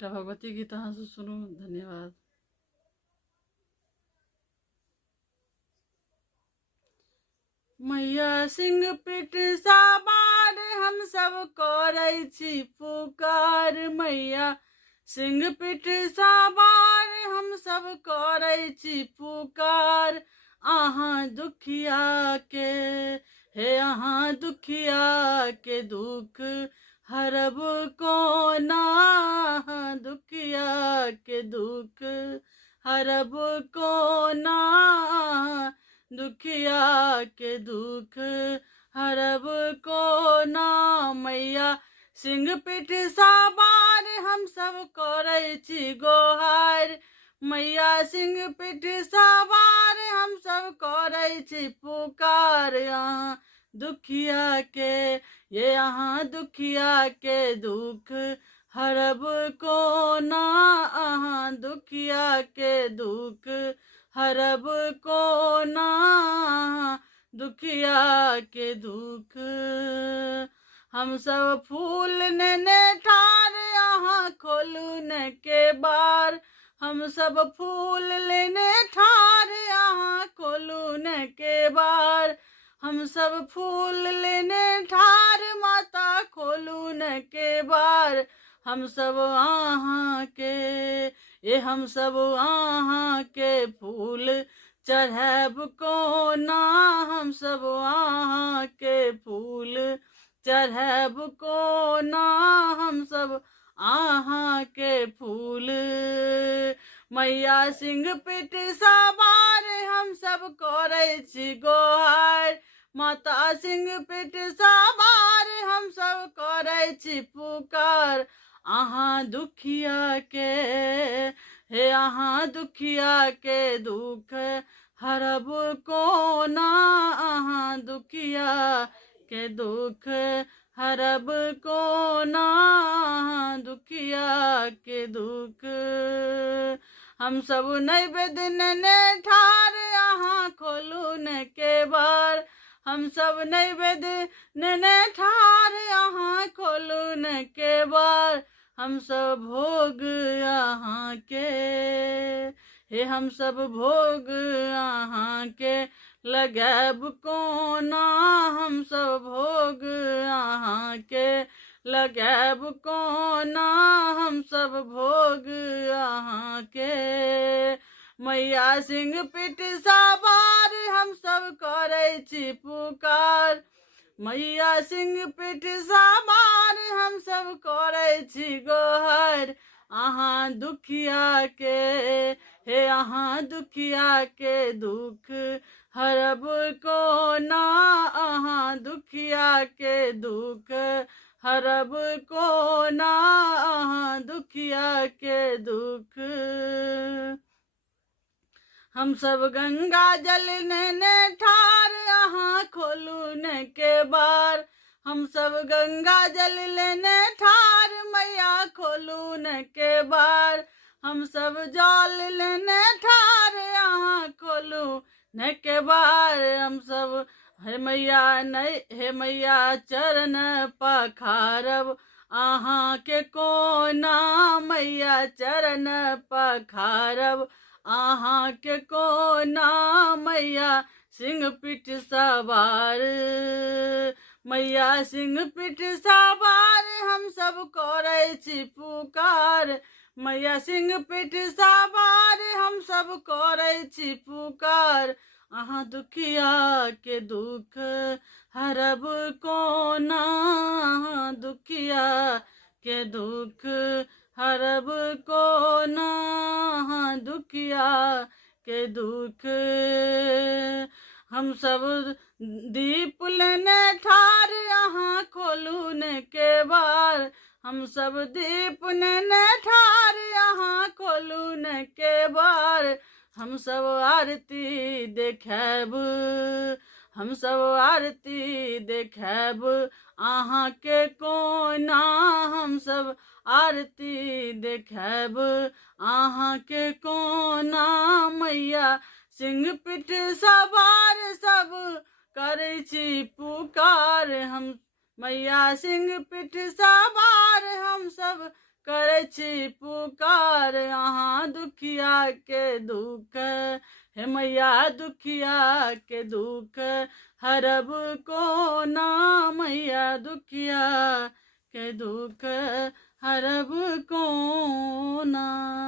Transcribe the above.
एकटा भगवती गीत अहाँ सब सुनू। धन्यवाद। मैया सिंह पीठ सवार हम सब करै छी पुकार। मैया सिंह पीठ सवार हम सब करै छी पुकार। अहाँ दुखिया के हे अहाँ दुखिया के दुख हरब कोना। दुखिया के दुख हरब कोना। दुखिया के दुख हरब कोना। मैया सिंह पीठ सवार हम सब करै छी गोहार। मैया सिंह पीठ सवार हम सब करै छी पुकार। अहाँ दुखिया के ये अहाँ दुखिया के दुख हरब कोना। अहाँ दुखिया के दुख हरब कोना। दुखिया के दुख हम सब फूल नेने ठार अहाँ खोलू न के बार। हम सब फूल लेने ठार अहाँ खोलू न के बार। हम सब फूल लेने ठार माता खोलू न के बार। हम सब अहाँ के ये हम सब अहाँ के फूल चढ़ाब कोना। हम सब अहाँ के फूल चढ़ाब कोना। हम सब अहाँ के फूल। मैया सिंह पीठ सवार हम सब करै छी गोहार। माता सिंह पीठ सवार हम सब करै छी पुकार। अहाँ दुखिया के हे अहाँ दुखिया के दुख हरब कोना। अहाँ दुखिया के दुख हरब कोना। अहाँ दुखिया के दुख हम सब नैवेद्य नेने ठार अहाँ खोलू न के बार। हम सब नैवेद्य नेने ठार अहाँ खोलू न के बार। हम सब भोग अहाँ के हे हम सब भोग अहाँ के लगाब कोना। हम सब भोग अहाँ के लगाब कोना। हम सब भोग अहाँ के। मैया सिंह पीठ सवार हम सब करै छी पुकार। मैया सिंह पीठ सवार हम सब करै छी गोहार। अहाँ दुखिया के हे अहाँ दुखिया के दुख हरब कोना। अहाँ दुखिया के दुख हरब कोना। अहाँ दुखिया के दुख हम सब गंगा जल नेने ठार अहाँ खोलू न के बार। हम सब गंगा जल लेने ठार मैया खोलू न के बार। हम सब जल लेने ठार अहाँ खोलू न के बार। हम सब हे मैया नहीं हे मैया चरण पखारब अहाँ के कोना। मैया चरण पखारब अहाँ के कोना। मैया सिंह पीठ सवार मैया सिंह पीठ सवार हम सब करै छी पुकार। मैया सिंह पीठ सवार हम सब करै छी पुकार। अहाँ दुखिया के दुख हरब कोना। अहाँ दुखिया के दुख हरब कोना। अहाँ दुखिया के दुख हम सब दीप लेने ठार अहाँ खोलू न के बार। हम सब दीप लेने ठार अहाँ खोलू न के बार। हम सब आरती देखाब हम सब आरती देखाब अहाँ के कोना। हम सब आरती देखाब अहाँ के कोना। मैया सिंह पीठ सवार सब करै छी पुकार। हम मैया सिंह पीठ सवार हम सब करे छी पुकार यहाँ दुखिया के दुख हे मैया दुखिया के दुख हरब को ना मैया दुखिया के दुख हरब को ना।